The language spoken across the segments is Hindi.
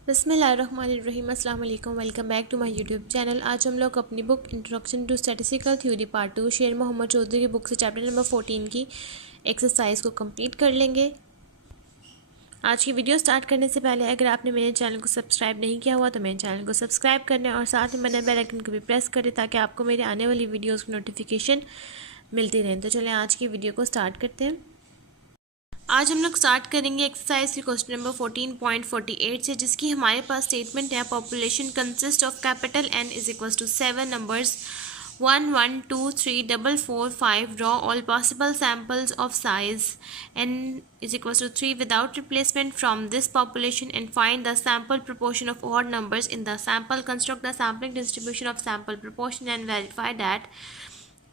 बिस्मिल्लाहिर्रहमानिर्रहीम। अस्सलाम वालेकुम। Welcome back to my YouTube channel. आज हम लोग अपनी book introduction to statistical theory part 2 Sher Mohammad Chaudhary की बुक से चैप्टर नंबर 14 की एक्सरसाइज को कंप्लीट कर लेंगे। आज की वीडियो स्टार्ट करने से पहले अगर आपने मेरे चैनल को सब्सक्राइब नहीं किया हुआ तो मेरे चैनल को सब्सक्राइब करने और साथ में बने बेल आइकन को भी प्रेस करें ताकि आपको मेरे आने वाली वीडियोज़ की नोटिफिकेशन मिलती रहे। तो चलें आज की वीडियो को स्टार्ट करते हैं। आज हम लोग स्टार्ट करेंगे एक्सरसाइज की क्वेश्चन नंबर 14.48 से, जिसकी हमारे पास स्टेटमेंट है population consist of capital N is equal to 7 numbers 1 1 2 3 4 4 5 draw all possible samples of size N is equals to 3 without replacement from this population and find the sample proportion of odd numbers in the sample. Construct the sampling distribution of sample proportion and verify that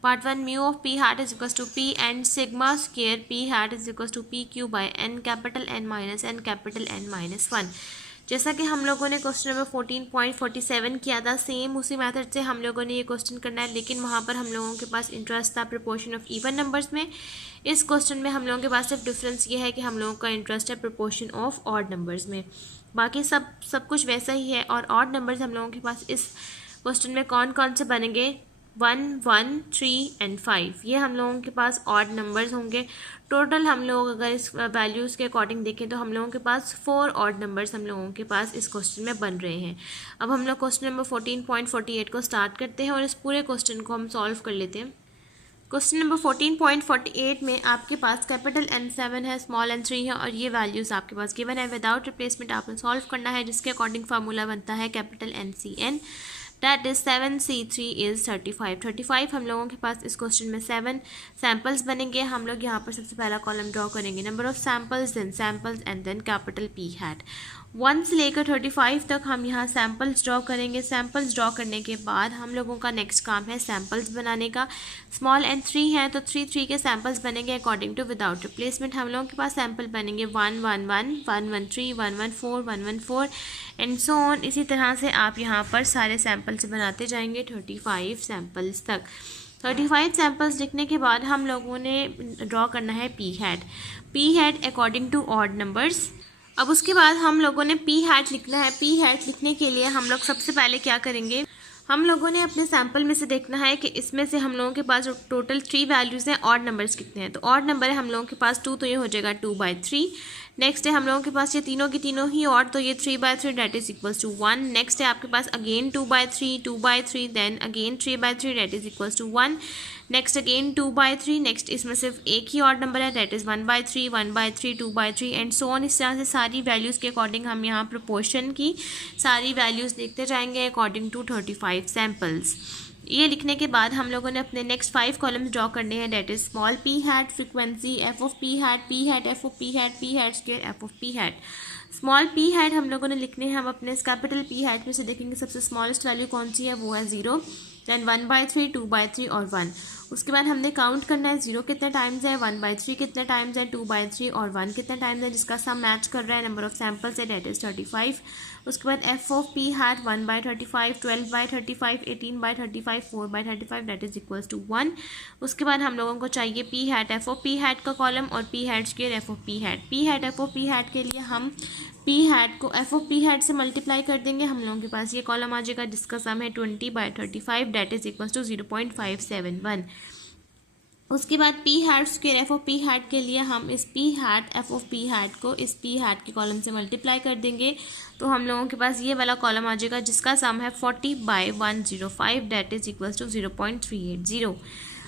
Part 1 mu of p hat is equals to p and sigma square p hat is equals to p q by n capital N minus n capital N minus 1। जैसा कि हम लोगों ने क्वेश्चन नंबर 14.47 किया था, सेम उसी मेथड से हम लोगों ने ये क्वेश्चन करना है, लेकिन वहाँ पर हम लोगों के पास इंटरेस्ट था प्रोपोर्शन ऑफ इवन नंबर्स में। इस क्वेश्चन में हम लोगों के पास सिर्फ डिफरेंस ये है कि हम लोगों का इंटरेस्ट है प्रोपोर्शन ऑफ ऑड नंबर्स में। बाकी सब कुछ वैसा ही है। और ऑड नंबर्स हम लोगों के पास इस क्वेश्चन में कौन कौन से बनेंगे? 1 1 3 एंड 5, ये हम लोगों के पास ऑड नंबर्स होंगे। टोटल हम लोग अगर इस वैल्यूज़ के अकॉर्डिंग देखें तो हम लोगों के पास 4 ऑड नंबर्स हम लोगों के पास इस क्वेश्चन में बन रहे हैं। अब हम लोग क्वेश्चन नंबर 14.48 को स्टार्ट करते हैं और इस पूरे क्वेश्चन को हम सॉल्व कर लेते हैं। क्वेश्चन नंबर 14.48 में आपके पास कैपिटल N 7 है, स्मॉल n 3 है और ये वैल्यूज़ आपके पास गिवन है। विदाउट रिप्लेसमेंट आपने सॉल्व करना है, जिसके अकॉर्डिंग फार्मूला बनता है capital NCN, that is 7C3 is 35। 35 हम लोगों के पास इस क्वेश्चन में 7 सैम्पल्स बनेंगे। हम लोग यहाँ पर सबसे पहला कॉलम ड्रॉ करेंगे, number of samples and then capital P hat. 1 से लेकर 35 तक हम यहाँ सैम्पल्स ड्रॉ करेंगे। सैम्पल्स ड्रॉ करने के बाद हम लोगों का नेक्स्ट काम है सैम्पल्स बनाने का। स्मॉल n 3 है तो 3 के सैम्पल्स बनेंगे अकॉर्डिंग टू विदाउट रिप्लेसमेंट। हम लोगों के पास सैम्पल बनेंगे 1 1 1 1 1 3 1 1 4 1 1 4 एंड सो ऑन। इसी तरह से आप यहाँ पर सारे सैम्पल्स बनाते जाएंगे 35 सैम्पल्स तक। 35 सैम्पल्स लिखने के बाद हम लोगों ने ड्रॉ करना है P hat according to odd numbers. अब उसके बाद हम लोगों ने P हैट लिखना है। P हैट लिखने के लिए हम लोग सबसे पहले क्या करेंगे, हम लोगों ने अपने सैम्पल में से देखना है कि इसमें से हम लोगों के पास टोटल 3 वैल्यूज़ हैं, ऑड नंबर्स कितने हैं। तो ऑड नंबर है हम लोगों के पास 2, तो ये हो जाएगा 2/3। नेक्स्ट है हम लोगों के पास ये तीनों की तीनों ही ऑड, तो ये 3/3 that is equals to 1। Next है आपके पास again 2/3 then again 3/3 that is equals to 1। Next again 2/3, next इसमें सिर्फ एक ही ऑड नंबर है that is 1/3 1/3 2/3 and so on. इस तरह से सारी वैल्यूज़ के अकॉर्डिंग हम यहाँ प्रोपोर्शन की सारी वैल्यूज़ देखते जाएंगे अकॉर्डिंग टू 35 सैम्पल्स। ये लिखने के बाद हम लोगों ने अपने नेक्स्ट 5 कॉलम्स ड्रॉ करने हैं, that is small p hat frequency f of p hat f of p hat square f of p hat. Small p hat हम लोगों ने लिखने हैं, हम अपने कैपिटल P हैट में से देखेंगे सबसे स्मॉलेस्ट वैल्यू कौन सी है, वो है 0, देन 1/3 2/3 और 1। उसके बाद हमने काउंट करना है 0 कितने टाइम्स है, 1/3 कितने टाइम्स है, 2/3 और 1 कितने टाइम्स है, जिसका सम मैच कर रहा है नंबर ऑफ सैम्पल्स है डेट इज 35। उसके बाद f of p hat 1/35 12/35 18/35 4/35 that is equals to 1। उसके बाद हम लोगों को चाहिए p hat f of p hat का कॉलम और p hat square f of p hat f of p hat के लिए हम p हैट को f ऑफ p हैट से मल्टीप्लाई कर देंगे। हम लोगों के पास ये कॉलम आ जाएगा जिसका सम है 20/35 डेट इज इक्वल्स टू 0.571। उसके बाद p hat square f of p hat के लिए हम इस p hat f of p hat को इस p हैट के कॉलम से मल्टीप्लाई कर देंगे, तो हम लोगों के पास ये वाला कॉलम आ जाएगा जिसका सम है 40/105 डेट इज इक्वल्स टू 0.380।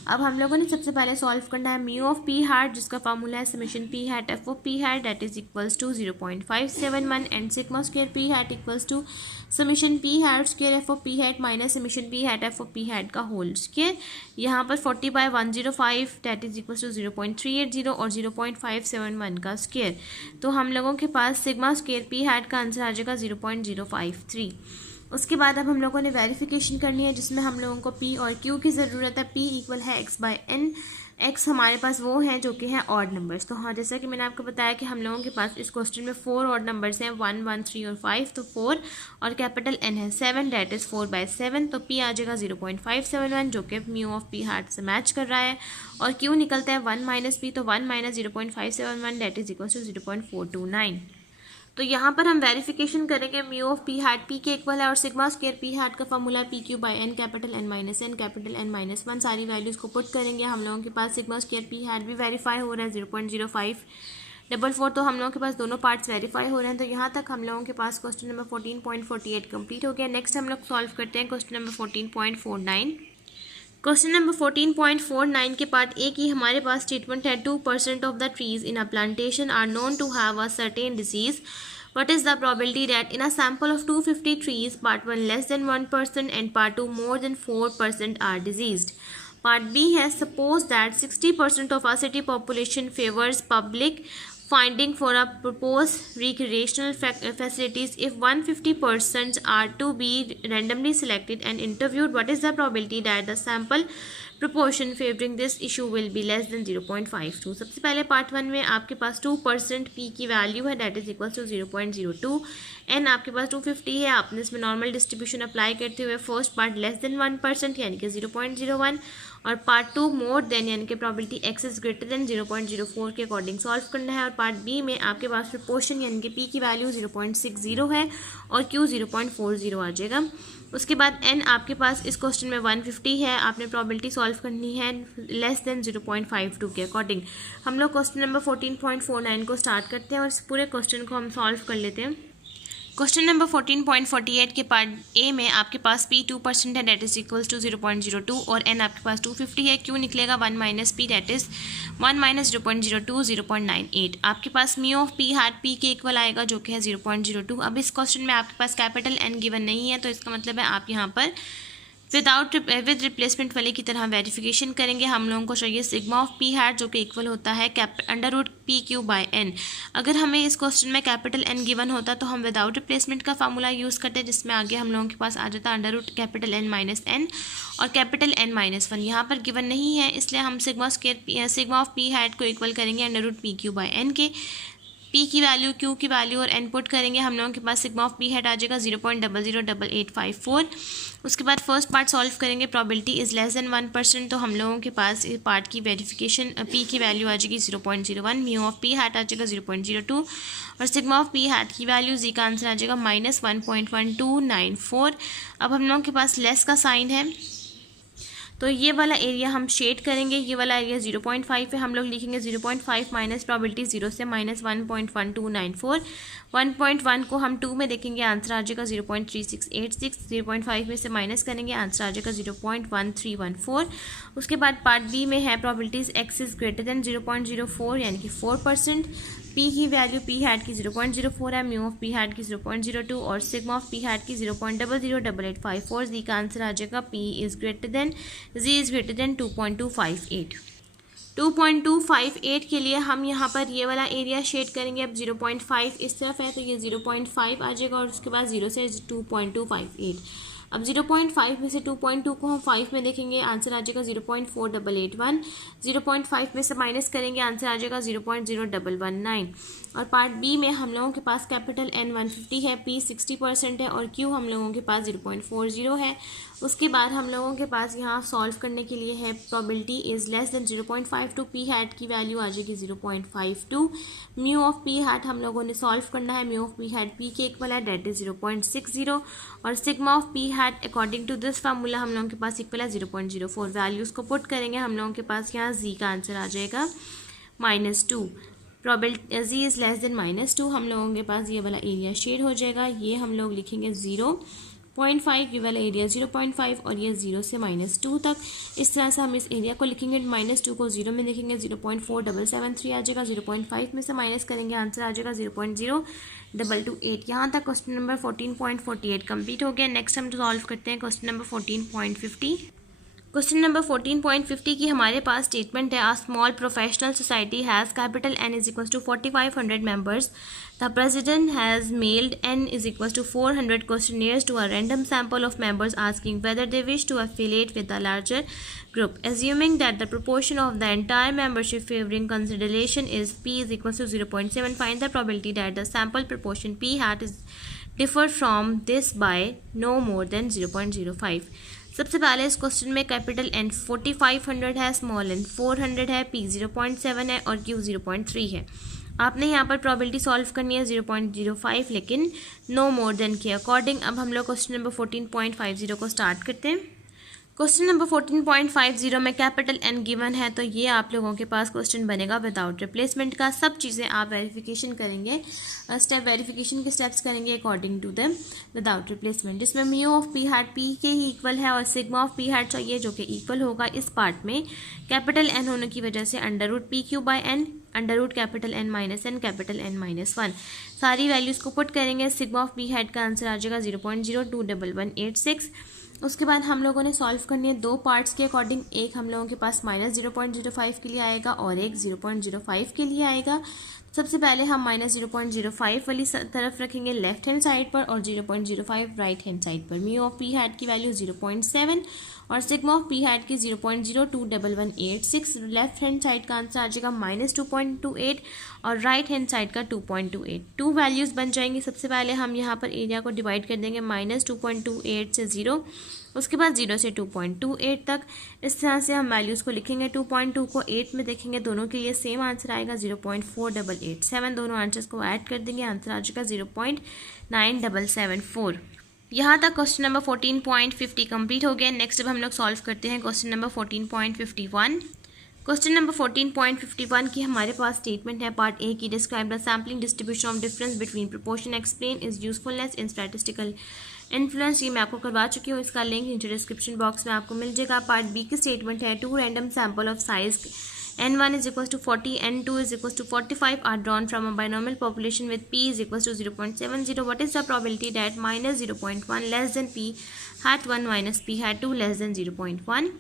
अब हम लोगों ने सबसे पहले सॉल्व करना है म्यू ऑफ p हैट, जिसका फार्मूला है summation p hat f of p hat that is equals to 0.571 and sigma square p hat equals to summation p hat square f of p hat minus summation p hat f of p hat का होल स्क्वायर। यहाँ पर 40/105 डेट इज इक्वल्स टू 0.380 और 0.571 का स्क्वायर, तो हम लोगों के पास सिग्मा स्क्वायर p हैट का आंसर आ जाएगा 0.053। उसके बाद अब हम लोगों ने वेरिफिकेशन करनी है, जिसमें हम लोगों को p और q की ज़रूरत है। p इक्वल है x/n, x हमारे पास वो हैं जो कि हैं ऑड नंबर्स। तो हाँ, जैसा कि मैंने आपको बताया कि हम लोगों के पास इस क्वेश्चन में 4 ऑड नंबर्स हैं, 1 1 3 और 5, तो 4 और कैपिटल N है 7 डेट इज़ 4/7, तो p आ जाएगा 0.571 जो कि म्यू ऑफ p हार्ट से मैच कर रहा है। और q निकलता है 1 - p, तो 1 - 0.571 डेट इज़ इक्वल टू 0.429। तो यहाँ पर हम वेरिफिकेशन करेंगे mu of P hat P के इक्वल है और सिग्मा स्क्वायर पी हैट का formula P Q by N capital N minus N capital N minus one. सारी वैल्यूज़ को पुट करेंगे। हम लोगों के पास सिग्मा स्क्वायर पी हैट भी वेरीफाई हो रहा है 0.0544, तो हम लोगों के पास दोनों पार्ट्स वेरीफाई हो रहे हैं। तो यहाँ तक हम लोगों के पास क्वेश्चन नंबर 14.48 कंप्लीट हो गया। नेक्स्ट हम लोग सॉल्व करते हैं क्वेश्चन नंबर 14.49। क्वेश्चन नंबर 14.49 के पार्ट ए की हमारे पास स्टेटमेंट है 2% of the trees in a plantation are known to have a certain disease. What is the probability that in a sample of 250 trees, part 1 less than 1% and part 2 more than 4% are diseased? Part B has supposed that 60% of our city population favors public finding for a proposed recreational facilities. If 150% are to be randomly selected and interviewed, what is the probability that the sample proportion favoring this issue will be less than 0.52? सबसे पहले पार्ट 1 में आपके पास 2% पी की वैल्यू है, that is equal to 0.02. N आपके पास 250 है। आपने इसमें नॉर्मल डिस्ट्रीब्यूशन अप्लाई करते हुए फर्स्ट पार्ट लेस देन 1% यानी कि 0.01 और पार्ट 2 मोर देन यानी कि probability x is greater than 0.04 के अकॉर्डिंग सॉल्व करना है। और पार्ट बी में आपके पास प्रोपोर्शन यानी कि पी की वैल्यू 0.60 है और क्यू 0.40 आ जाएगा। उसके बाद एन आपके पास इस क्वेश्चन में 150 है। आपने प्रोबेबिलिटी सॉल्व करनी है लेस देन 0.52 के अकॉर्डिंग। हम लोग क्वेश्चन नंबर 14.49 को स्टार्ट करते हैं और इस पूरे क्वेश्चन को हम सॉल्व कर लेते हैं। क्वेश्चन नंबर 14.48 के पार्ट ए में आपके पास पी 2% है, दैट इज इक्वल्स टू 0.02 और एन आपके पास 250 है। क्यू निकलेगा 1 minus P, that is 1 minus 0.02 0.98। आपके पास mu of P hat P के इक्वल आएगा जो कि है 0.02। अब इस क्वेश्चन में आपके पास कैपिटल एन गिवन नहीं है, तो इसका मतलब है आप यहाँ पर विद रिप्लेसमेंट वाले की तरह वेरिफिकेशन करेंगे। हम लोगों को चाहिए सिग्मा ऑफ पी हैट जो कि इक्वल होता है under root P Q by N. अगर हमें इस क्वेश्चन में कैपिटल एन गिवन होता तो हम विदाउट रिप्लेसमेंट का फार्मूला यूज़ करते, जिसमें आगे हम लोगों के पास आ जाता under root capital N minus N और कैपिटल एन माइनस 1। यहाँ पर गिवन नहीं है, इसलिए हम सिग्मा ऑफ पी हैट को इक्वल करेंगे under root P Q by N के। पी की वैल्यू, क्यू की वैल्यू और एन पुट करेंगे। हम लोगों के पास सिग्मा ऑफ पी हैट आ जाएगा 0.008854। उसके बाद फर्स्ट पार्ट सॉल्व करेंगे, प्रोबेबिलिटी इज़ लेस देन 1%, तो हम लोगों के पास इस पार्ट की वेरिफिकेशन पी की वैल्यू आ जाएगी 0.01, म्यू ऑफ पी हैट आ जाएगा 0.02 और सिग्मा ऑफ पी हैट की वैल्यू जी का आंसर आ जाएगा -1.1294। अब हम लोगों के पास लेस का साइन है, तो ये वाला एरिया हम शेड करेंगे। ये वाला एरिया 0.5 है, हम लोग लिखेंगे 0.5 माइनस प्रोबेबिलिटी 0 से -1.1294। 1.1 को हम 2 में देखेंगे, आंसर आ जाएगा 0.3686। 0.5 में से माइनस करेंगे, आंसर आ जाएगा 0.1314। उसके बाद पार्ट बी में है probabilities x is greater than 0.04 यानी कि 4%। पी की वैल्यू पी हैट की 0.04 है, म्यू ऑफ पी हैट की 0.02 और सिग्मा ऑफ पी हैट की 0.008854। जी का आंसर आ जाएगा जी इज़ ग्रेटर देन 2.258। 2.258 के लिए हम यहाँ पर ये वाला एरिया शेड करेंगे। अब 0.5 इस तरफ है तो ये 0.5 आ जाएगा और उसके बाद 0 से 2.258। अब 0.5 में से 2.2 को हम 5 में देखेंगे, आंसर आ जाएगा 0.4881। 0.5 में से माइनस करेंगे, आंसर आ जाएगा 0.0119। और पार्ट बी में हम लोगों के पास कैपिटल एन 150 है, पी 60% है और क्यू हम लोगों के पास 0.40 है। उसके बाद हम लोगों के पास यहाँ सॉल्व करने के लिए है probability is less then 0.52, P hat की वैल्यू आ जाएगी 0.52। म्यू ऑफ पी हैट हम लोगों ने सॉल्व करना है, mu of P hat P के इक्वल है, डेट इज 0.60 और sigma of P hat according to this formula हम लोगों के पास इक्वल है 0.04। वैल्यूज़ को पुट करेंगे, हम लोगों के पास यहाँ जी का आंसर आ जाएगा -2। Probability Z is less than -2, हम लोगों के पास ये वाला एरिया शेड हो जाएगा। ये हम लोग लिखेंगे 0.5, ये वाला एरिया 0.5 और ये 0 से -2 तक। इस तरह से हम इस एरिया को लिखेंगे। -2 को 0 में देखेंगे, 0.4773 आ जाएगा। 0.5 में से माइनस करेंगे, आंसर आ जाएगा 0.0228। यहाँ तक क्वेश्चन नंबर 14.48 कंप्लीट हो गया। नेक्स्ट हम सॉल्व करते हैं क्वेश्चन नंबर 14.50। क्वेश्चन नंबर 14.50 की हमारे पास स्टेटमेंट है, a small professional society has capital N is equal to 4500 members. The president has mailed N is equal to 400 questionnaires to a random sample of members asking whether they wish to affiliate with a larger group. Assuming that the proportion of the entire membership favoring consideration is p is equal to 0.7, find the probability that the sample proportion p hat is differ from this by no more than 0.05. सबसे पहले इस क्वेश्चन में कैपिटल एन 4500 है, स्मॉल एन 400 है, पी 0.7 है और क्यू 0.3 है। आपने यहाँ पर प्रोबेबिलिटी सॉल्व करनी है 0.05, लेकिन नो मोर देन के अकॉर्डिंग। अब हम लोग क्वेश्चन नंबर 14.50 को स्टार्ट करते हैं। क्वेश्चन नंबर 14.50 में कैपिटल N गिवन है, तो ये आप लोगों के पास क्वेश्चन बनेगा विदाउट रिप्लेसमेंट का। सब चीज़ें आप वेरिफिकेशन करेंगे, वेरिफिकेशन के स्टेप्स करेंगे according to the without replacement. जिसमें mu of P hat P के ही इक्वल है और सिग्मा ऑफ पी हैट चाहिए जो कि इक्वल होगा इस पार्ट में कैपिटल N होने की वजह से √PQ/N, √ N minus N, N-1। सारी वैल्यूज़ को पुट करेंगे। सिग्मा ऑफ पी हैट का आंसर आ जाएगा 0.021186। उसके बाद हम लोगों ने सॉल्व करनी है दो पार्ट्स के अकॉर्डिंग। एक हम लोगों के पास -0.05 के लिए आएगा और एक 0.05 के लिए आएगा। सबसे पहले हम -0.05 वाली तरफ रखेंगे लेफ्ट हैंड साइड पर और 0.05 राइट हैंड साइड पर। म्यू ऑफ पी हैट की वैल्यू 0.7 और सिग्मा ऑफ पी हैट की 0.021186। लेफ्ट हैंड साइड का आंसर आ जाएगा -2.28 और राइट हैंड साइड का 2.28। टू वैल्यूज़ बन जाएंगी। सबसे पहले हम यहाँ पर एरिया को डिवाइड कर देंगे -2.28 से 0, उसके बाद 0 से 2.28 तक। इस तरह से हम वैल्यूज़ को लिखेंगे। 2.2 को 8 में देखेंगे, दोनों के लिए सेम आंसर आएगा 0.4887। दोनों आंसर्स को ऐड कर देंगे, आंसर आ जाएगा 0.9774। यहाँ तक क्वेश्चन नंबर 14.50 कंप्लीट हो गया। नेक्स्ट अब हम लोग सॉल्व करते हैं क्वेश्चन नंबर 14.51। क्वेश्चन नंबर 14.51 की हमारे पास स्टेटमेंट है पार्ट ए की। Describe the sampling distribution of difference between proportion, explain is usefulness in statistical influence. ये मैं आपको करवा चुकी हूँ, इसका लिंक नीचे डिस्क्रिप्शन बॉक्स में आपको मिल जाएगा। पार्ट बी की स्टेटमेंट है 2 random sample of size N1 is equals to 40, N2 is equals to 45 are drawn from a binomial population with P is equals to 0.70. What is the probability that -0.1 less than P hat 1 minus P hat 2 less than 0.1?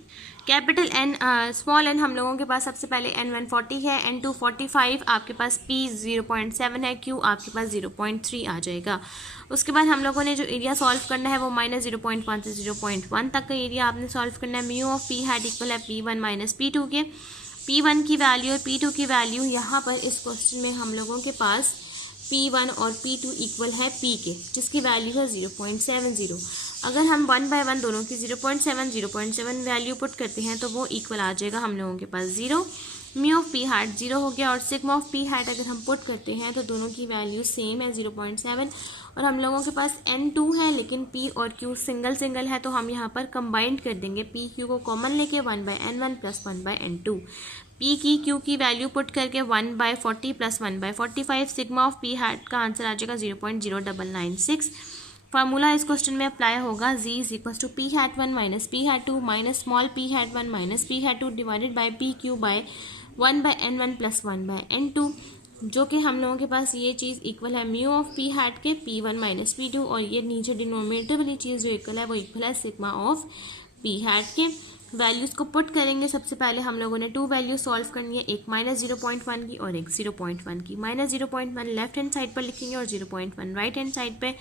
Capital N small n हम लोगों के पास सबसे पहले N1 40 है, N2 45, आपके पास P 0.7 है, Q आपके पास 0.3 आ जाएगा। उसके बाद हम लोगों ने जो एरिया सॉल्व करना है वो -0.1 से 0.1 तक का एरिया आपने सॉल्व करना है। Mu of P hat equal है P1 माइनस P2 के। P1 की वैल्यू और P2 की वैल्यू यहाँ पर इस क्वेश्चन में हम लोगों के पास P1 और P2 इक्वल है P के, जिसकी वैल्यू है 0.70। अगर हम 1 बाय 1 दोनों की 0.7 वैल्यू पुट करते हैं तो वो इक्वल आ जाएगा हम लोगों के पास 0। म्यू ऑफ पी हैट 0 हो गया और सिग्मा ऑफ पी हैट अगर हम पुट करते हैं तो दोनों की वैल्यू सेम है 0.7। और हम लोगों के पास N2 है लेकिन P और Q सिंगल सिंगल है, तो हम यहाँ पर कंबाइंड कर देंगे। P Q को कॉमन लेके 1/N1 + 1/N2। P की Q की वैल्यू पुट करके 1/40 + 1/45। सिग्मा ऑफ पी हैट का आंसर आ जाएगा 0.0996। फार्मूला इस क्वेश्चन में अप्लाई होगा Z is equals to P hat 1 minus P hat 2 minus small p hat 1 minus P hat 2 divided by PQ by 1/N1 + 1/N2, जो कि हम लोगों के पास ये चीज़ इक्वल है म्यू ऑफ पी हैट के P1 माइनस P2, और ये नीचे डिनोमिनेटर वाली चीज़ जो इक्वल है वो इक्वल है सिग्मा ऑफ पी हैट के। वैल्यूज़ को पुट करेंगे। सबसे पहले हम लोगों ने टू वैल्यू सॉल्व करनी है, एक -0.1 की और एक 0.1 की। -0.1 लेफ्ट हैंड साइड पर लिखेंगे और 0.1 राइट हैंड साइड पे।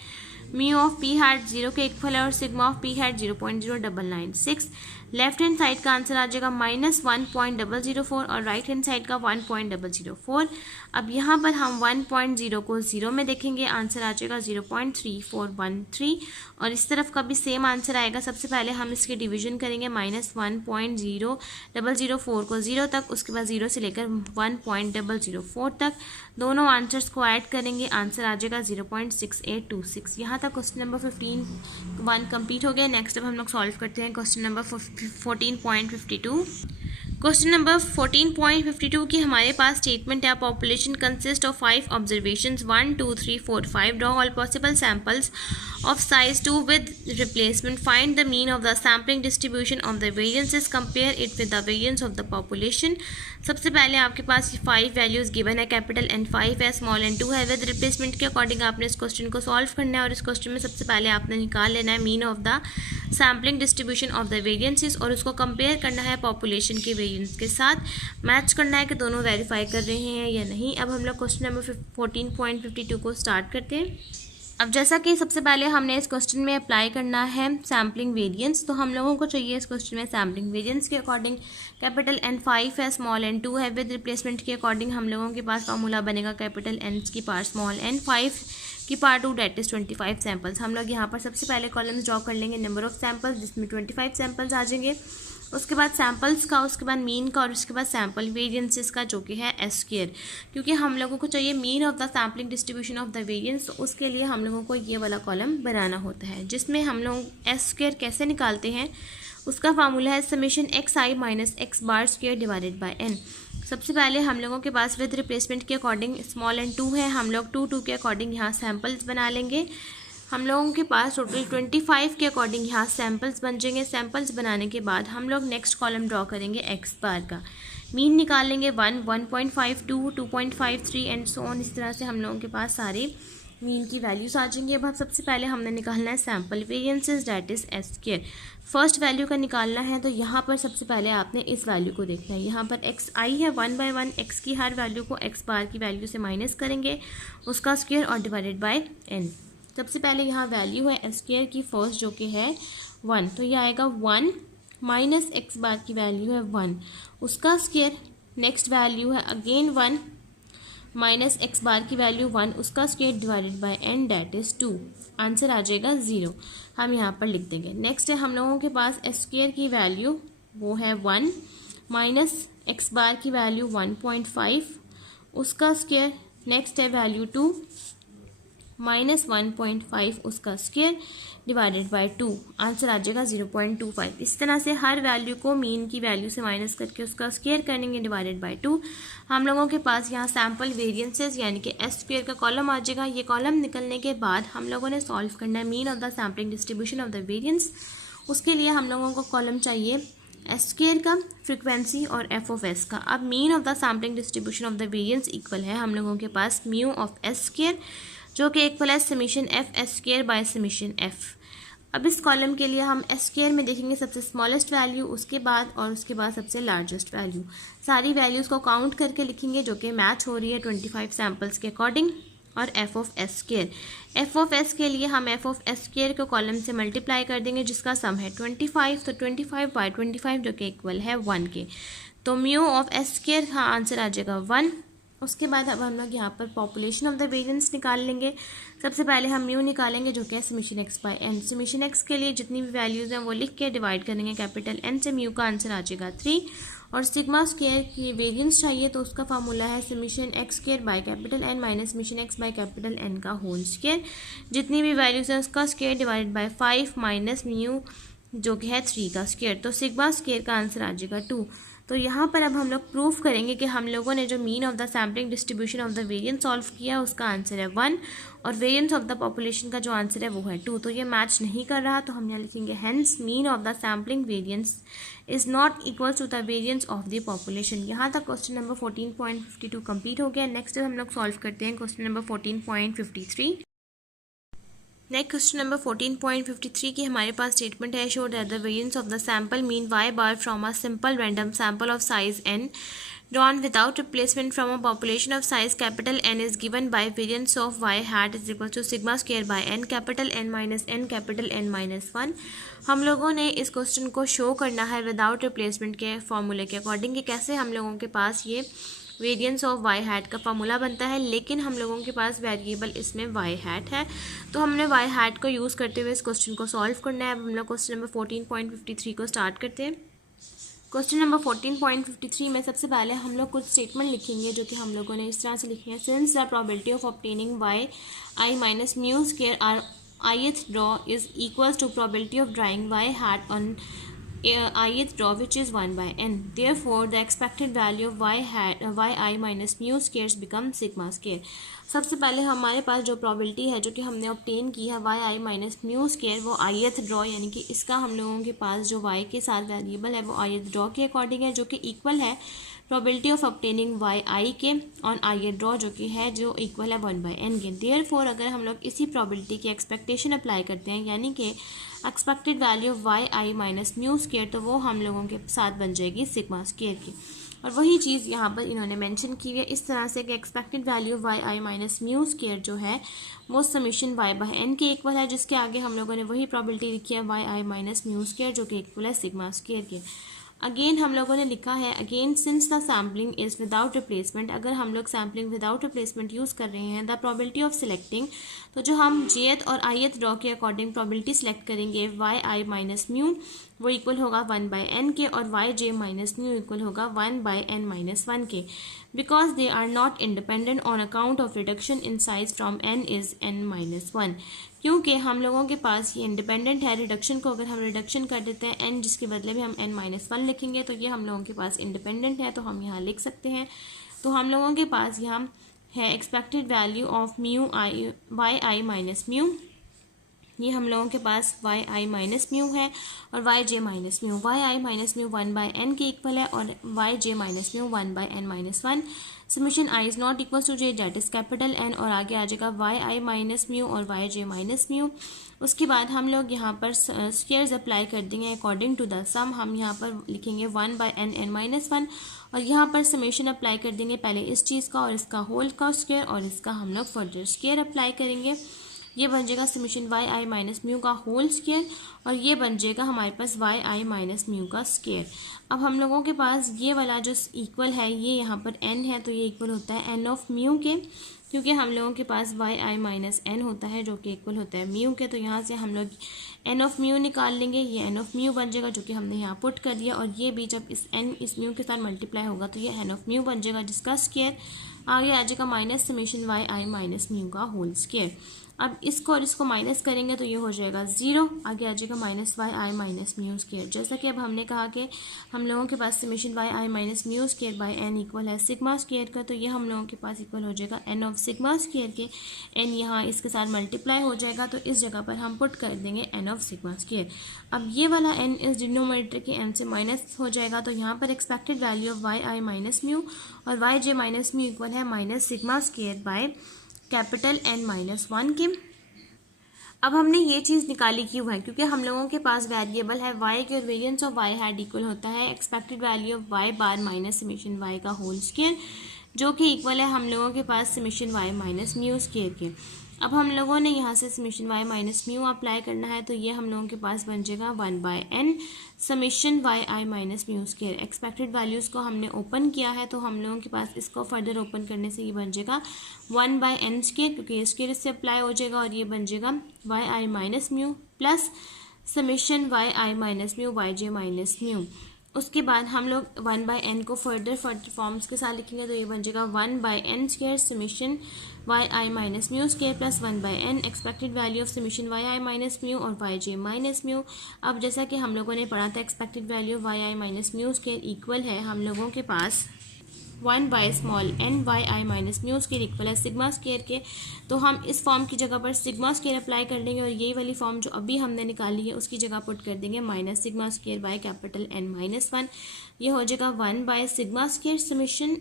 म्यू ऑफ पी हैट 0 के इक्वल है और sigma of P hat 0.0996। Left hand side का आंसर आ जाएगा -1.004 और राइट हैंड साइड का 1.004। अब यहाँ पर हम 1.0 को 0 में देखेंगे, आंसर आ जाएगा 0.3413 और इस तरफ का भी सेम आंसर आएगा। सबसे पहले हम इसकी डिवीजन करेंगे -1.004 को 0 तक, उसके बाद 0 से लेकर 1.004 तक। दोनों आंसर्स को ऐड करेंगे, आंसर आ जाएगा 0.6826। यहाँ तक क्वेश्चन नंबर 15 कंप्लीट हो गया। नेक्स्ट अब हम लोग सॉल्व करते हैं क्वेश्चन नंबर 14.52। क्वेश्चन नंबर 14.52 की हमारे पास स्टेटमेंट है population consist of 5 observations 1 2 3 4 5 draw all possible samples of size 2 with replacement, find the mean of the sampling distribution of the variances, compare it with the variance of the population. सबसे पहले आपके पास 5 वैल्यूज़ गिवन है, कैपिटल N 5 है, स्मॉल n 2 है। विद रिप्लेसमेंट के अकॉर्डिंग आपने इस क्वेश्चन को सॉल्व करना है और इस क्वेश्चन में सबसे पहले आपने निकाल लेना है mean of the sampling distribution of the variances और उसको कंपेयर करना है पॉपुलेशन के वेरिएंस के साथ, मैच करना है कि दोनों वेरीफाई कर रहे हैं या नहीं। अब हम लोग क्वेश्चन नंबर 14.52 को स्टार्ट करते हैं। अब जैसा कि सबसे पहले हमने इस क्वेश्चन में अप्लाई करना है सैम्पलिंग वेरिएंस, तो हम लोगों को चाहिए इस क्वेश्चन में सैम्पलिंग वेरिएंस के अकॉर्डिंग कैपिटल N 5 है, स्मॉल n 2 है। विद रिप्लेसमेंट के अकॉर्डिंग हम लोगों के पास फार्मूला बनेगा कैपिटल N की पावर स्मॉल n 5 की पावर 2 डेट इज़ 25 सैम्पल्स। हम लोग यहाँ पर सबसे पहले कॉलम्स ड्रॉ कर लेंगे नंबर ऑफ सैम्पल्स, जिसमें 25 सैम्पल्स आ जाएंगे। उसके बाद सैम्पल्स का, उसके बाद मीन का और उसके बाद सैम्पल वेरिएंसेस का जो कि है एस स्क्वायर। क्योंकि हम लोगों को चाहिए mean of the sampling distribution of the variance, तो उसके लिए हम लोगों को ये वाला कॉलम बनाना होता है, जिसमें हम लोग एस स्क्वायर कैसे निकालते हैं, उसका फार्मूला है summation X I minus X bar square divided by N. सबसे पहले हम लोगों के पास विद रिप्लेसमेंट के अकॉर्डिंग स्मॉल एन 2 है, हम लोग 2 के अकॉर्डिंग यहाँ सैम्पल्स बना लेंगे। हम लोगों के पास टोटल 25 के अकॉर्डिंग यहाँ सैम्पल्स बन जाएंगे। सैम्पल्स बनाने के बाद हम लोग नेक्स्ट कॉलम ड्रॉ करेंगे एक्स बार का, मीन निकालेंगे 1, 1.52, 2.53 एंड सो ऑन। इस तरह से हम लोगों के पास सारे मीन की वैल्यूज आ जाएंगी। अब सबसे पहले हमने निकालना है sample variances that is S square. First value का निकालना है, तो यहाँ पर सबसे पहले आपने इस वैल्यू को देखना है। यहाँ पर एक्स आई है 1/1, एक्स की हर वैल्यू को एक्स बार की वैल्यू से माइनस करेंगे, उसका स्क्वायर और डिवाइडेड बाय एन। सबसे पहले यहाँ वैल्यू है एस स्क्वायर की फर्स्ट जो कि है 1, तो यह आएगा 1 माइनस एक्स बार की वैल्यू है 1, उसका स्क्वायर। नेक्स्ट वैल्यू है अगेन 1 माइनस एक्स बार की वैल्यू 1, उसका square divided by N that is 2। Answer आ जाएगा 0, हम यहाँ पर लिख देंगे। नेक्स्ट है हम लोगों के पास एस स्क्वायर की वैल्यू वो है 1 माइनस एक्स बार की वैल्यू 1.5, उसका स्क्वायर। नेक्स्ट है वैल्यू 2 माइनस 1.5, उसका स्क्वायर डिवाइडेड बाय 2। आंसर आ जाएगा 0.25। इस तरह से हर वैल्यू को मीन की वैल्यू से माइनस करके उसका स्क्वायर करेंगे डिवाइडेड बाय 2। हम लोगों के पास यहाँ सैम्पल वेरिएंसेस यानी कि एस स्क्वायर का कॉलम आ जाएगा। ये कॉलम निकलने के बाद हम लोगों ने सॉल्व करना है mean of the sampling distribution of the variance. उसके लिए हम लोगों को कॉलम चाहिए एस स्क्वायर का, फ्रीक्वेंसी और एफ ऑफ एस का। अब mean of the sampling distribution of the variance equal है हम लोगों के पास म्यू ऑफ एस स्क्वायर जो कि इक्वल है summation F S square by summation F. अब इस कॉलम के लिए हम एस स्क्वायर में देखेंगे सबसे स्मॉलेस्ट वैल्यू, उसके बाद और उसके बाद सबसे लार्जेस्ट वैल्यू। सारी वैल्यूज़ को काउंट करके लिखेंगे जो कि मैच हो रही है 25 सैम्पल्स के अकॉर्डिंग। और F of S square, F of S के लिए हम एफ ऑफ एस स्क्वायर को कॉलम से मल्टीप्लाई कर देंगे जिसका सम है 25, तो 25 बाय 25 जो कि इक्वल है 1 के। तो म्यू ऑफ एस स्क्वायर हाँ आंसर आ जाएगा 1। उसके बाद अब हम लोग यहाँ पर पॉपुलेशन ऑफ द वेरिएंस निकाल लेंगे। सबसे पहले हम म्यू निकालेंगे जो कि है summation X by N. Summation X के लिए जितनी भी वैल्यूज़ हैं वो लिख के डिवाइड करेंगे कैपिटल एन से, म्यू का आंसर आ जाएगा 3। और सिग्मा स्क्वायर की वेरिएंस चाहिए तो उसका फार्मूला है summation X square by capital N minus summation X by capital N का होल स्क्वायर। जितनी भी वैल्यूज़ हैं उसका square divided by 5 minus mu जो कि है 3 का स्क्वायर, तो सिग्मा स्क्वायर का आंसर आ जाएगा 2। तो यहाँ पर अब हम लोग प्रूफ करेंगे कि हम लोगों ने जो mean of the sampling distribution of the variance solve किया उसका आंसर है 1 और वेरिएंस ऑफ द पॉपुलेशन का जो आंसर है वो है 2। तो ये मैच नहीं कर रहा, तो हम यहाँ लिखेंगे hence mean of the sampling variance is not equal to the variance of the population. यहाँ तक क्वेश्चन नंबर 14.52 कंप्लीट हो गया। नेक्स्ट हम लोग सॉल्व करते हैं question number 14.53। Next question number 14.53 की हमारे पास स्टेटमेंट है show that the variance of the sample mean Y bar from a simple random sample of size n drawn without replacement from a population of size capital N is given by variance of y hat is equal to sigma square by n capital N minus n capital N minus 1। हम लोगों ने इस क्वेश्चन को शो करना है विदाउट रिप्लेसमेंट के फॉर्मूले के अकॉर्डिंग कि कैसे हम लोगों के पास ये वेरिएंस ऑफ वाई हैट का फॉर्मूला बनता है, लेकिन हम लोगों के पास वेरिएबल इसमें वाई हैट है, तो हमने वाई हैट को यूज़ करते हुए इस क्वेश्चन को सॉल्व करना है। अब हम लोग क्वेश्चन नंबर 14.53 को स्टार्ट करते हैं। क्वेश्चन नंबर 14.53 में सबसे पहले हम लोग कुछ स्टेटमेंट लिखेंगे जो कि हम लोगों ने इस तरह से लिखे हैं। Since the probability of obtaining Y I minus mu square are ith draw is equals to probability of drawing y hat on ith draw which is 1 by n. Therefore, the expected value of yi minus mu squares becomes sigma square. सबसे पहले हमारे पास जो प्रोबेबिलिटी है जो कि हमने ऑब्टेन की है वाई आई माइनस म्यू स्क्वायर वो ith ड्रॉ यानी कि इसका हम लोगों के पास जो y के साथ वेरिएबल है वो ith ड्रॉ के अकॉर्डिंग है जो कि इक्वल है प्रोबेबिलिटी ऑफ ऑब्टेनिंग वाई आई के ऑन ith ड्रॉ जो कि है जो इक्वल है 1 by n के। देयरफॉर अगर हम लोग इसी प्रोबेबिलिटी की एक्सपेक्टेशन अप्लाई करते हैं यानी कि expected value of Y I minus mu square तो वो हम लोगों के साथ बन जाएगी सिग्मा स्क्वायर की। और वही चीज़ यहाँ पर इन्होंने मेंशन की है इस तरह से कि expected value of Y I minus mu square जो है वो समीशन वाई बाय एन के इक्वल है, जिसके आगे हम लोगों ने वही प्रोबेबिलिटी लिखी है वाई आई माइनस म्यू स्क्वायर जो कि इक्वल है सिग्मा स्क्वायर के। अगेन हम लोगों ने लिखा है again since the sampling is without replacement, अगर हम लोग सैम्पलिंग विदाउट रिप्लेसमेंट यूज़ कर रहे हैं, द प्रोबेबिलिटी ऑफ सिलेक्टिंग, तो जो हम जेथ और आईएथ ड्रॉ के अकॉर्डिंग प्रोबेबिलिटी सेलेक्ट करेंगे वाई आई माइनस म्यू वो इक्वल होगा 1/n के, और वाई जे माइनस म्यू इक्वल होगा 1/n माइनस 1 के, because they are not independent on account of reduction in size from n is n minus 1, क्योंकि हम लोगों के पास ये इंडिपेंडेंट है। रिडक्शन को अगर हम रिडक्शन कर देते हैं n जिसके बदले में हम n माइनस 1 लिखेंगे तो ये हम लोगों के पास इंडिपेंडेंट है, तो हम यहाँ लिख सकते हैं। तो हम लोगों के पास यहाँ है expected value of mu y i I minus म्यू, ये हम लोगों के पास वाई आई माइनस म्यू है, और वाई जे माइनस म्यू, वाई आई माइनस म्यू 1/n के इक्वल है, और Y J minus mu 1/n minus 1। Summation i is not equal to j, that is capital N, और आगे आ जाएगा वाई आई माइनस म्यू और वाई जे माइनस म्यू। उसके बाद हम लोग यहाँ पर स्क्वायर्स अप्लाई कर देंगे अकॉर्डिंग टू द सम, हम यहाँ पर लिखेंगे 1/n n माइनस 1, और यहाँ पर समेशन अप्लाई कर देंगे पहले इस चीज़ का और इसका होल का स्क्वायर, और इसका हम लोग फर्दर स्क्वायर अप्लाई करेंगे। ये बन जाएगा समेशन वाई आई माइनस म्यू का होल स्क्वायर, और ये बन जाएगा हमारे पास वाई आई माइनस म्यू का स्क्वायर। अब हम लोगों के पास ये वाला जो इक्वल है ये यहाँ पर n है, तो ये इक्वल होता है n ऑफ म्यू के, क्योंकि हम लोगों के पास वाई आई माइनस n होता है जो कि इक्वल होता है म्यू के, तो यहाँ से हम लोग n ऑफ म्यू निकाल लेंगे, ये n ऑफ म्यू बन जाएगा जो कि हमने यहाँ पुट कर दिया, और ये भी जब इस n इस म्यू के साथ मल्टीप्लाई होगा तो ये n ऑफ म्यू बन जाएगा जिसका स्क्वायर आगे आ जाएगा माइनस समेशन वाई आई माइनस म्यू का होल स्क्वायर। अब इसको और इसको माइनस करेंगे तो ये हो जाएगा 0, आगे आ जाएगा माइनस वाई आई माइनस म्यू स्क्वायर। जैसा कि अब हमने कहा कि हम लोगों के पास summation Y I minus mu square by n equal है सिग्मा स्क्वायर का, तो ये हम लोगों के पास इक्वल हो जाएगा n ऑफ सिग्मा स्क्वायर के, n यहाँ इसके साथ मल्टीप्लाई हो जाएगा तो इस जगह पर हम पुट कर देंगे n ऑफ सिग्मा स्क्वायर। अब ये वाला n इस डिनोमिनेटर के n से माइनस हो जाएगा, तो यहाँ पर expected value of Y I minus mu और वाई जे माइनस म्यू इक्वल है minus sigma square by capital N minus 1 के। अब हमने ये चीज़ निकाली क्यों है, क्योंकि हम लोगों के पास वेरिएबल है y के, और variance of y had equal होता है expected value of y bar minus summation y का होल स्क्वायर, जो कि इक्वल है हम लोगों के पास summation y minus mu square के। अब हम लोगों ने यहाँ से summation y minus mu apply करना है, तो ये हम लोगों के पास बन जाएगा 1/n समेशन वाई आई minus mu square. Expected values को हमने ओपन किया है, तो हम लोगों के पास इसको फर्दर ओपन करने से ये बन जाएगा 1/n स्क्वायर, क्योंकि ये स्क्वायर इससे अप्लाई हो जाएगा, और ये बन जाएगा वाई आई minus mu plus summation Y आई माइनस म्यू वाई जे माइनस म्यू। उसके बाद हम लोग 1/n को फर्दर फॉर्म्स के साथ लिखेंगे, तो ये बन जाएगा 1/n square summation Y I minus mu square plus 1/n expected value of summation Y I minus mu और वाई जे माइनस म्यू। अब जैसा कि हम लोगों ने पढ़ा था expected value of Y I minus mu square equal है हम लोगों के पास 1/n वाई आई माइनस म्यू स्क्वायर इक्वल है सिग्मा स्क्वायर के। तो हम इस फॉर्म की जगह पर सिग्मा स्क्वायर अप्लाई कर देंगे, और ये वाली फॉर्म जो अभी हमने निकाली है उसकी जगह पुट कर देंगे minus sigma square by capital N minus 1। ये हो जाएगा 1/सिग्मा square summation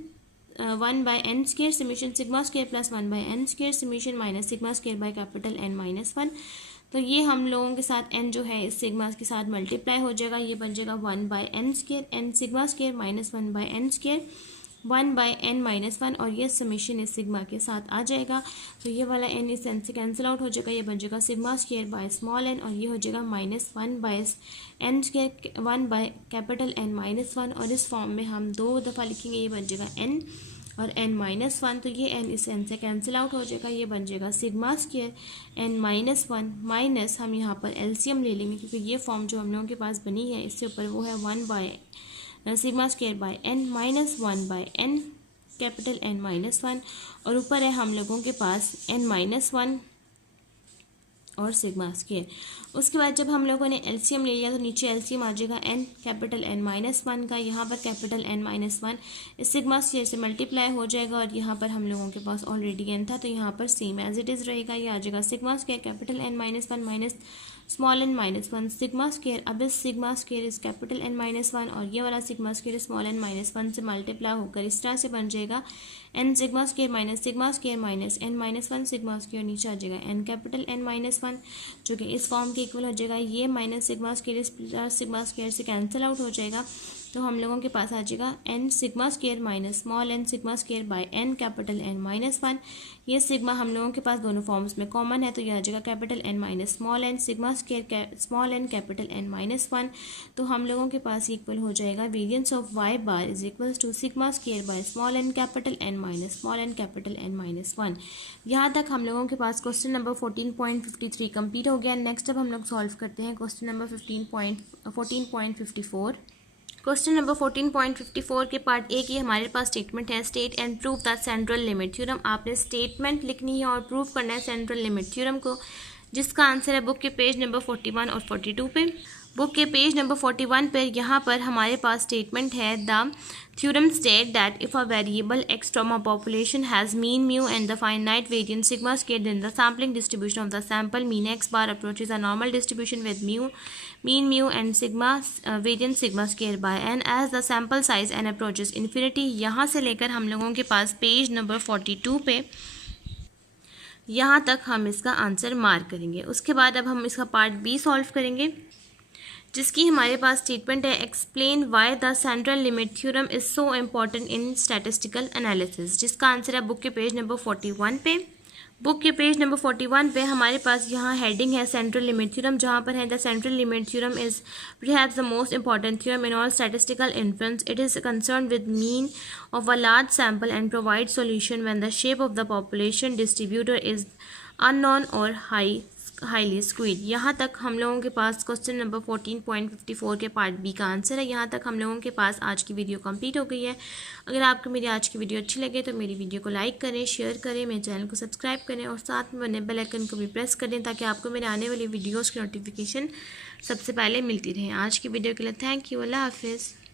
1/n square summation sigma square plus 1/n square summation minus sigma square by capital N minus 1। तो ये हम लोगों के साथ n जो है इस सिग्मा के साथ मल्टीप्लाई हो जाएगा, ये बन जाएगा 1/n square n sigma square minus 1/n square 1/n minus 1, और ये समेशन इस सिग्मा के साथ आ जाएगा, तो ये वाला n इस n से कैंसिल आउट हो जाएगा, ये बन जाएगा sigma square by small n, और ये हो जाएगा minus 1/n square 1 by capital N minus 1, और इस फॉर्म में हम 2 दफ़ा लिखेंगे, ये बन जाएगा n और n माइनस 1, तो ये n इस n से कैंसिल आउट हो जाएगा, ये बन जाएगा sigma square n minus 1 minus हम यहाँ पर एलसीएम ले लेंगे, क्योंकि ये फॉर्म जो हम लोगों के पास बनी है इससे ऊपर वो है 1 sigma square by n minus 1/n capital N minus 1, और ऊपर है हम लोगों के पास n माइनस 1 और सिग्मा स्क्वायर। उसके बाद जब हम लोगों ने एलसीएम ले लिया तो नीचे एलसीएम आ जाएगा n कैपिटल N माइनस 1 का, यहाँ पर कैपिटल N माइनस 1 इस सिग्मा स्क्वायर से मल्टीप्लाई हो जाएगा, और यहाँ पर हम लोगों के पास ऑलरेडी n था तो यहाँ पर सेम एज इट इज़ रहेगा, ये आ जाएगा sigma square capital N minus 1 minus small n minus 1 sigma square. अब इस सिग्मा स्क्वायर इस कैपिटल N माइनस 1 और ये वाला sigma square small n minus 1 से मल्टीप्लाई होकर इस तरह से बन जाएगा n sigma square minus n minus 1 sigma square, नीचे आ जाएगा n कैपिटल N माइनस 1 जो कि इस फॉर्म के इक्वल हो जाएगा, ये minus sigma square plus sigma square से कैंसिल आउट हो जाएगा, तो हम लोगों के पास आ जाएगा n sigma square minus small n sigma square by n capital N minus 1। ये सिग्मा हम लोगों के पास दोनों फॉर्म्स में कॉमन है, तो यह आ जाएगा capital N minus small n sigma square small n capital N minus 1। तो हम लोगों के पास इक्वल हो जाएगा variance of y bar is equals to sigma square by small n capital N minus small n capital N minus 1। यहाँ तक हम लोगों के पास क्वेश्चन नंबर 14.53 कंप्लीट हो गया। नेक्स्ट अब हम लोग सॉल्व करते हैं क्वेश्चन नंबर 14.54। क्वेश्चन नंबर 14.54 के पार्ट ए की हमारे पास स्टेटमेंट है state and prove the central limit theorem. आपने स्टेटमेंट लिखनी है और प्रूव करना है सेंट्रल लिमिट थ्योरम को, जिसका आंसर है बुक के पेज नंबर 41 और 42 पे। बुक के पेज नंबर 41 पर यहाँ पर हमारे पास स्टेटमेंट है the theorem state that if a variable x from a population has mean mu and the finite variance sigma square then the sampling distribution of the sample mean x bar approaches a normal distribution with mean mu and sigma variance sigma square by n as the sample size n approaches infinity. यहाँ से लेकर हम लोगों के पास पेज नंबर 42 पे यहाँ तक हम इसका आंसर मार्क करेंगे। उसके बाद अब हम इसका पार्ट बी सॉल्व करेंगे, जिसकी हमारे पास स्टेटमेंट है explain why the central limit theorem is so important in statistical analysis, जिसका आंसर है बुक के पेज नंबर 41 पे। बुक के पेज नंबर 41 पे हमारे पास यहाँ हेडिंग है सेंट्रल लिमिट थ्योरम, जहाँ पर है the central limit theorem is perhaps the most important theorem in all statistical inference. It is concerned with mean of a large sample and provides solution when the shape of the population distributor is unknown or highly squid. यहाँ तक हम लोगों के पास क्वेश्चन नंबर 14.54 के पार्ट बी का आंसर है। यहाँ तक हम लोगों के पास आज की वीडियो कंप्लीट हो गई है। अगर आपको मेरी आज की वीडियो अच्छी लगे तो मेरी वीडियो को लाइक करें, शेयर करें, मेरे चैनल को सब्सक्राइब करें और साथ में बने बेल आइकन को भी प्रेस करें ताकि आपको मेरे आने वाली वीडियोज़ की नोटिफिकेशन सबसे पहले मिलती रहे। आज की वीडियो के लिए थैंक यू। अल्लाह हाफिज़।